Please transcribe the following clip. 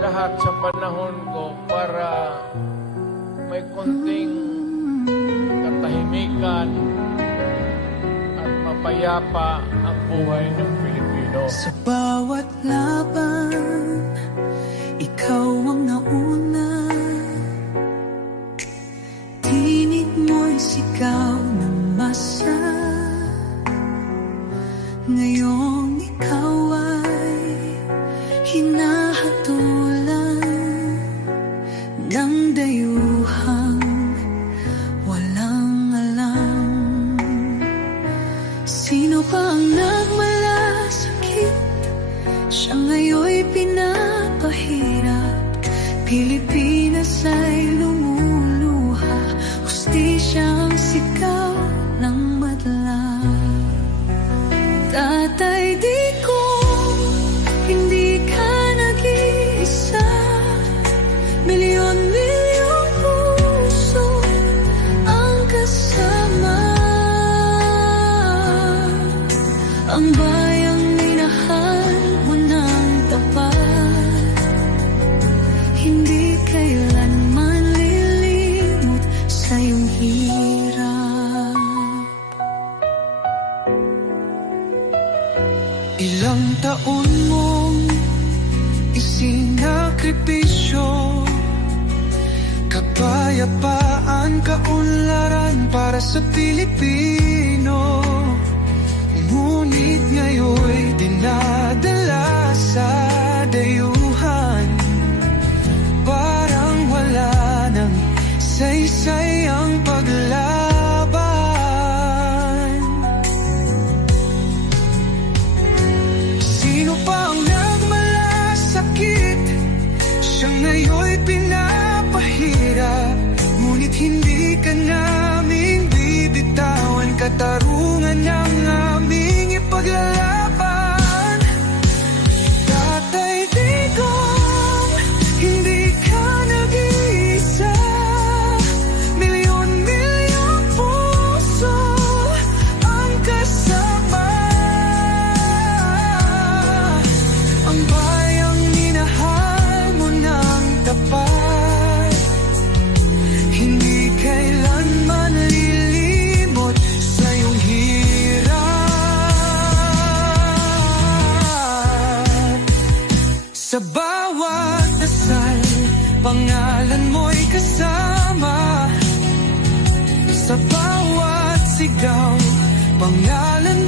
lahat sa panahon ko para may konting katahimikan at mapayapa ang buhay ng Pilipino. Sa bawat laban, ikaw ang nauna. Tinig mo'y sigaw ng masa. Ngayong ikaw ay hinahatulan ng dayuhang walang alam. Sino pa ang nagmalasakit? Siya ngayon'y pinapahirap. Pilipinas ay lumuluha. Hustisya ang sigaw ng madla. Tatay, di ko hindi ka nag-iisa. Milyon-milyong puso ang kasama. Ang bayang minahal mo ng tapat, hindi kailanman lilimot sa iyong hirap. Ilang taon mong isinakripisyo, kapayapaan, kaunlaran para sa Pilipino. Ngunit ngayon'y dinadala sa dayuhan. Parang wala nang saysay ang paglaban. Sino pa ang nagmalasakit? Siya ngayon'y pinapahirap. Ngunit hindi ka naming bibitawan. Katarungan ang aming ipaglalaban. Tatay, digong, hindi ka nag-iisa. Milyon-milyong puso ang kasama. Ang bayang minahal mo ng tapat, hindi kailanman lilimot sa iyong hirap. Sa bawat dasal, pangalan mo'y kasama. Sa bawat sigaw, pangalan